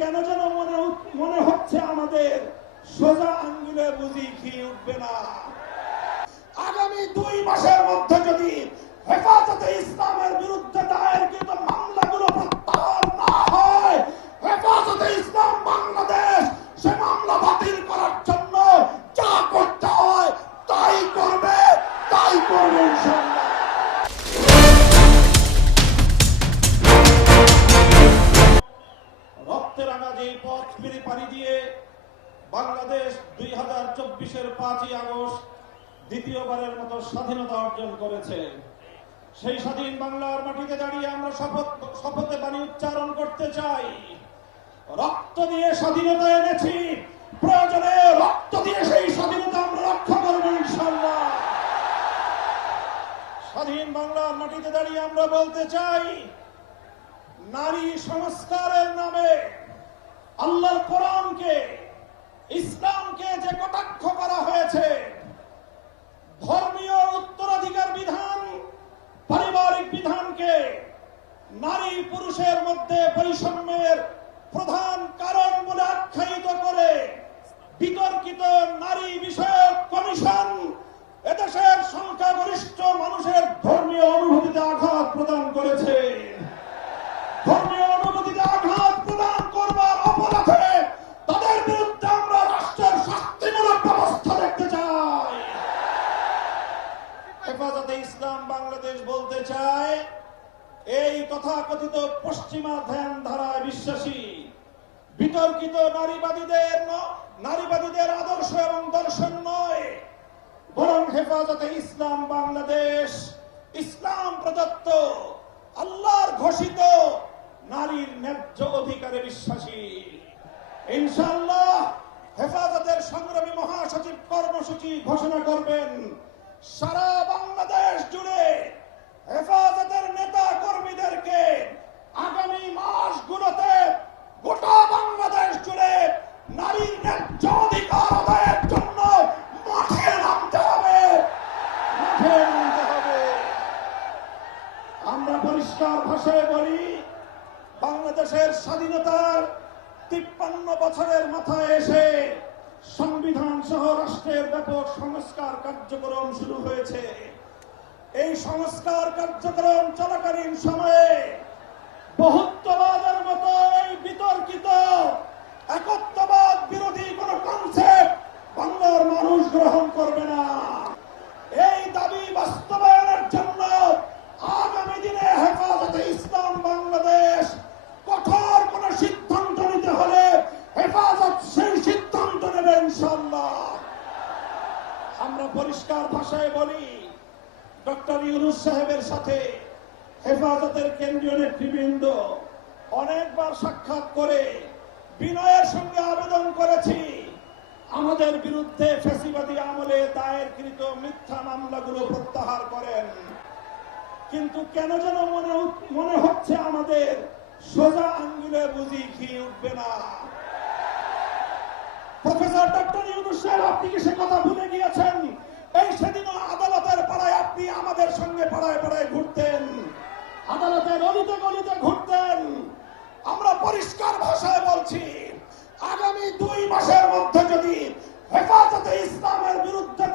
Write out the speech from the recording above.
কেন যেন মনে মনে হচ্ছে আমাদের সোজা আঙ্গুলে বুঝি কি উঠবে না। আগামী দুই মাসের মধ্যে যদি হেফাজতে ইসলামের বিরুদ্ধে দায়েরকৃত মামলাগুলো প্রত্যাহার না হয়, হেফাজতে ইসলাম বাংলাদেশ সে মামলা বাতিল করার জন্য যা করতে হয় তাই করবে তাই করবে ইনশাআল্লাহ। রক্তের পথ ফিরে পাড়ি দিয়ে বাংলাদেশ দুই হাজার চব্বিশের পাঁচই আগস্ট দ্বিতীয়বারের মতো স্বাধীনতা অর্জন করেছে। সেই স্বাধীন বাংলার মাটিতে দাঁড়িয়ে আমরা শপথ, শপথে বাণী উচ্চারণ করতে চাই। রক্ত দিয়ে স্বাধীনতা এনেছি, প্রয়োজনে রক্ত দিয়ে সেই স্বাধীনতা আমরা রক্ষা করব ইনশাল্লাহ স্বাধীন বাংলার মাটিতে দাঁড়িয়ে আমরা বলতে চাই, নারী সংস্কারের নামে আল্লাহর কোরআনকে, ইসলামকে যে কটাক্ষ করা হয়েছে, ধর্মীয় উত্তরাধিকার বিধান, পারিবারিক বিধানকে নারী পুরুষের মধ্যে বৈষম্যের প্রধান কারণ বলে আখ্যায়িত করে বিতর্কিত নারী বিষয়ক কমিশন বাংলাদেশ বলতে চায়, এই তথাকথিত পশ্চিমা ধ্যান ধারায় বিশ্বাসী, বিতর্কিত নারীবাদীদের নারীবাদীদের আদর্শ এবং দর্শন নয়, বরং হেফাজতে ইসলাম বাংলাদেশ, ইসলাম প্রদত্ত, আল্লাহর ঘোষিত নারীর ন্যায্য অধিকারে বিশ্বাসী। ইনশাল্লাহ হেফাজতের সংগ্রামী মহাসচিব কর্মসূচি ঘোষণা করবেন। সারা বাংলাদেশ জুড়ে হেফাজতের নেতা কর্মীদেরকে আগামী মাসগুলোতে গোটা বাংলাদেশ জুড়ে নারীর ন্যায্য অধিকার আদায়ের জন্য মাঠে নামতে হবে। মাঠে নামতে হবে। আমরা পরিষ্কার ভাষায় বলি, বাংলাদেশের স্বাধীনতার তিপ্পান্ন বছরের মাথায় এসে রাষ্ট্রের ব্যাপক সংস্কার কার্যক্রম শুরু হয়েছে। এই সংস্কার কার্যক্রম চলাকালীন সময়ে বহুত্ববাদের মতো এই বিতর্কিত একত্ববাদ বিরোধী কোন কনসেপ্ট বাংলার মানুষ গ্রহণ করবে না এই দাবি বাস্তবায়নের জন্য আগামী দিনে হেফাজতে ইসলাম বাংলাদেশ কঠোর কোন সিদ্ধান্ত নিতে হলে হেফাজত সেই সিদ্ধান্ত নেবে ইনশাল্লাহ আমরা পরিষ্কার ভাষায় বলি, ডক্টর ইউনুস সাহেবের সাথে হেফাজতের কেন্দ্রীয় নেতৃবৃন্দ অনেকবার সাক্ষাৎ করে বিনয়ের সঙ্গে আবেদন করেছি, আমাদের বিরুদ্ধে ফেসিবাদী আমলে দায়েরকৃত মিথ্যা মামলাগুলো প্রত্যাহার করেন। কিন্তু কেন যেন মনে মনে হচ্ছে আমাদের সোজা আঙ্গুলে বুঝি কি উঠবে না। প্রফেসর ডক্টর সাহেব, আপনি কি সে কথা ভুলে গিয়েছেন? এই সেদিনও আদালতের পাড়ায় আপনি আমাদের সঙ্গে পাড়ায় পাড়ায় ঘুরতেন। আদালতের অলিতে গলিতে ঘুরতেন। আমরা পরিষ্কার ভাষায় বলছি, আগামী দুই মাসের মধ্যে যদি হেফাজতে ইসলামের বিরুদ্ধে